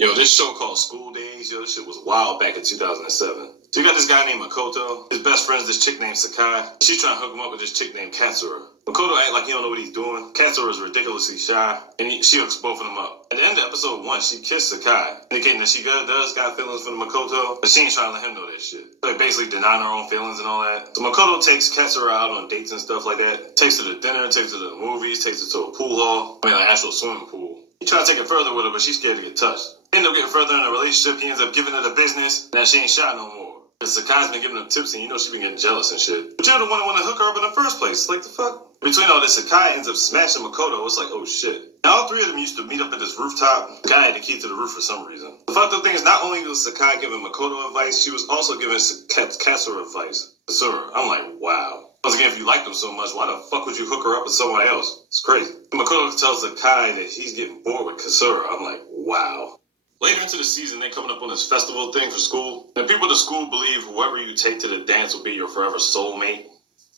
Yo, this show called School Days, yo, this shit was wild back in 2007. So you got this guy named Makoto. His best friend's this chick named Sakai. She's trying to hook him up with this chick named Katsura. Makoto act like he don't know what he's doing. Katsura is ridiculously shy, and she hooks both of them up. At the end of episode 1, she kissed Sakai, indicating that she does got feelings for the Makoto, but she ain't trying to let him know that shit. Like basically denying her own feelings and all that. So Makoto takes Katsura out on dates and stuff like that. Takes her to dinner, takes her to the movies, takes her to a pool hall. I mean, an actual swimming pool. He tried to take it further with her, but she's scared to get touched. They end up getting further in the relationship. He ends up giving her the business. Now she ain't shy no more. Because Sakai's been giving him tips, and you know she been getting jealous and shit. But you're the one that wanted to hook her up in the first place. Like, the fuck? Between all this, Sakai ends up smashing Makoto. It's like, oh shit. Now, all three of them used to meet up at this rooftop. The guy had the key to the roof for some reason. The fucked up thing is, not only was Sakai giving Makoto advice, she was also giving Katsura advice. Katsura. I'm like, wow. Once again, if you liked him so much, why the fuck would you hook her up with someone else? It's crazy. Makoto tells Sakai that he's getting bored with Katsura. I'm like, wow. Later into the season, they coming up on this festival thing for school. And people at the school believe whoever you take to the dance will be your forever soulmate.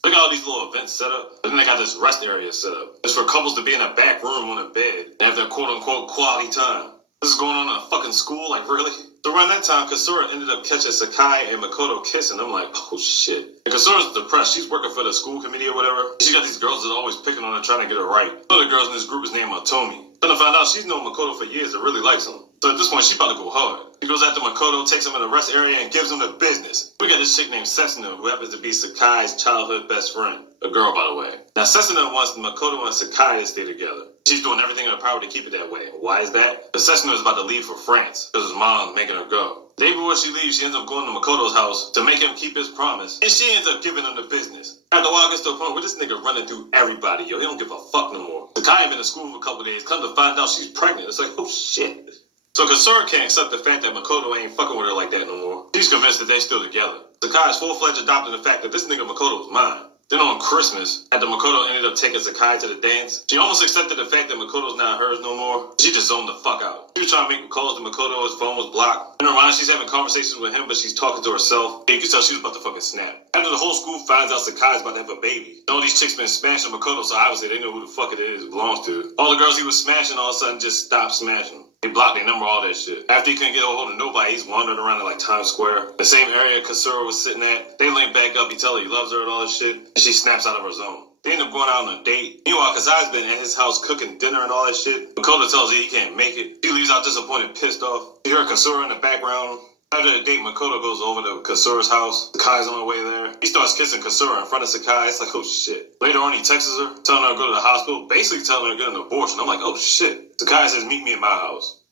They got all these little events set up. And then they got this rest area set up. It's for couples to be in a back room on a bed and have their quote-unquote quality time. This is going on in a fucking school? Like, really? So around that time, Katsura ended up catching Sakai and Makoto kissing. I'm like, oh shit. And Katsura's depressed. She's working for the school committee or whatever. She got these girls that are always picking on her, trying to get her right. One of the girls in this group is named Otomi. Then I found out she's known Makoto for years and really likes him. So at this point, she about to go hard. She goes after Makoto, takes him in the rest area, and gives him the business. We got this chick named Setsuna, who happens to be Sakai's childhood best friend. A girl, by the way. Now, Setsuna wants Makoto and Sakai to stay together. She's doing everything in her power to keep it that way. Why is that? Because Setsuna is about to leave for France, because his mom's making her go. The day before she leaves, she ends up going to Makoto's house to make him keep his promise, and she ends up giving him the business. After a while, it gets to a point where this nigga running through everybody, yo. He don't give a fuck no more. Sakai had been in school for a couple of days, come to find out she's pregnant. It's like, oh shit. So Katsura can't accept the fact that Makoto ain't fucking with her like that no more. She's convinced that they still together. Sakai is full-fledged adopting the fact that this nigga Makoto is mine. Then on Christmas, after Makoto ended up taking Sakai to the dance, she almost accepted the fact that Makoto's not hers no more. She just zoned the fuck out. She was trying to make calls to Makoto, his phone was blocked. In her mind, she's having conversations with him, but she's talking to herself. You can tell she was about to fucking snap. After the whole school finds out Sakai's about to have a baby, all these chicks been smashing Makoto, so obviously they know who the fuck it belongs to. All the girls he was smashing all of a sudden just stopped smashing. They blocked their number, all that shit. After he couldn't get a hold of nobody, he's wandering around in like Times Square. The same area Katsura was sitting at. They link back up, he tell her he loves her and all that shit. And she snaps out of her zone. They end up going out on a date. Meanwhile, Kazai's been at his house cooking dinner and all that shit. Makoto tells her he can't make it. She leaves out disappointed, pissed off. You hear Katsura in the background. After the date, Makoto goes over to Katsura's house. Sakai's on the way there. He starts kissing Katsura in front of Sakai. It's like, oh shit. Later on, he texts her, telling her to go to the hospital, basically telling her to get an abortion. I'm like, oh shit. Sakai says, meet me at my house.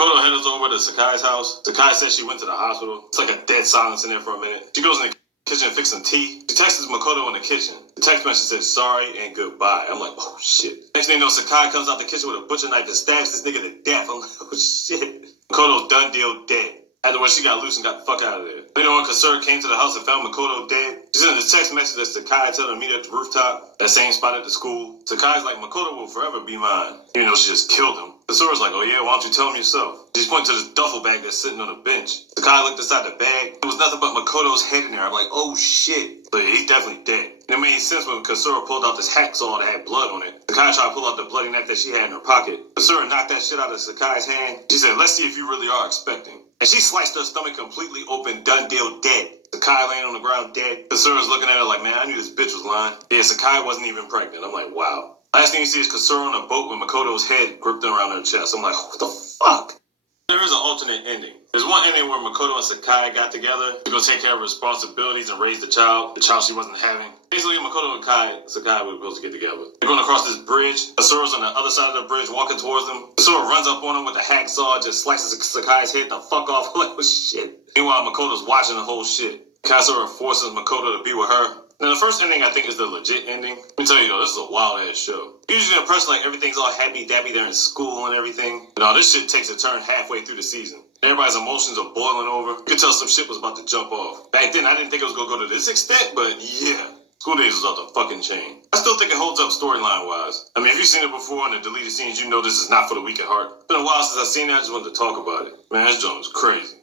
Makoto heads over to Sakai's house. Sakai says she went to the hospital. It's like a dead silence in there for a minute. She goes in the kitchen and fixes some tea. She texts Makoto in the kitchen. The text message says sorry and goodbye. I'm like, oh shit. Next thing you know, Sakai comes out the kitchen with a butcher knife and stabs this nigga to death. I'm like, oh shit. Makoto's done deal dead. Afterwards, she got loose and got the fuck out of there. Later on, Katsura came to the house and found Makoto dead. She sent a text message that Sakai told her to meet at the rooftop, that same spot at the school. Sakai's like, Makoto will forever be mine, even though she just killed him. Katsura's like, oh yeah, why don't you tell him yourself? She's pointing to this duffel bag that's sitting on a bench. Sakai looked inside the bag. There was nothing but Makoto's head in there. I'm like, oh shit. But yeah, he's definitely dead. And it made sense when Katsura pulled out this hacksaw that had blood on it. Sakai tried to pull out the bloody knife that she had in her pocket. Katsura knocked that shit out of Sakai's hand. She said, let's see if you really are expecting. And she sliced her stomach completely open, done deal, dead. Sakai laying on the ground dead. Katsura's looking at her like, man, I knew this bitch was lying. Yeah, Sakai wasn't even pregnant. I'm like, wow. Last thing you see is Katsura on a boat with Makoto's head gripped around her chest. I'm like, what the fuck? There is an alternate ending. There's one ending where Makoto and Sakai got together to go take care of responsibilities and raise the child she wasn't having. Basically, Makoto and Sakai were supposed to get together. They're going across this bridge. Katsura's on the other side of the bridge walking towards them. Katsura runs up on him with a hacksaw, just slices Sakai's head the fuck off. Like, oh shit. Meanwhile, Makoto's watching the whole shit. Katsura forces Makoto to be with her. Now, the first ending, I think, is the legit ending. Let me tell you, though, this is a wild-ass show. Usually, impressed like everything's all happy-dappy, they're in school and everything. But no, this shit takes a turn halfway through the season. Everybody's emotions are boiling over. You could tell some shit was about to jump off. Back then, I didn't think it was going to go to this extent, but yeah. School Days was off the fucking chain. I still think it holds up storyline-wise. I mean, if you've seen it before in the deleted scenes, you know this is not for the weak at heart. It's been a while since I've seen it. I just wanted to talk about it. Man, this joint was crazy.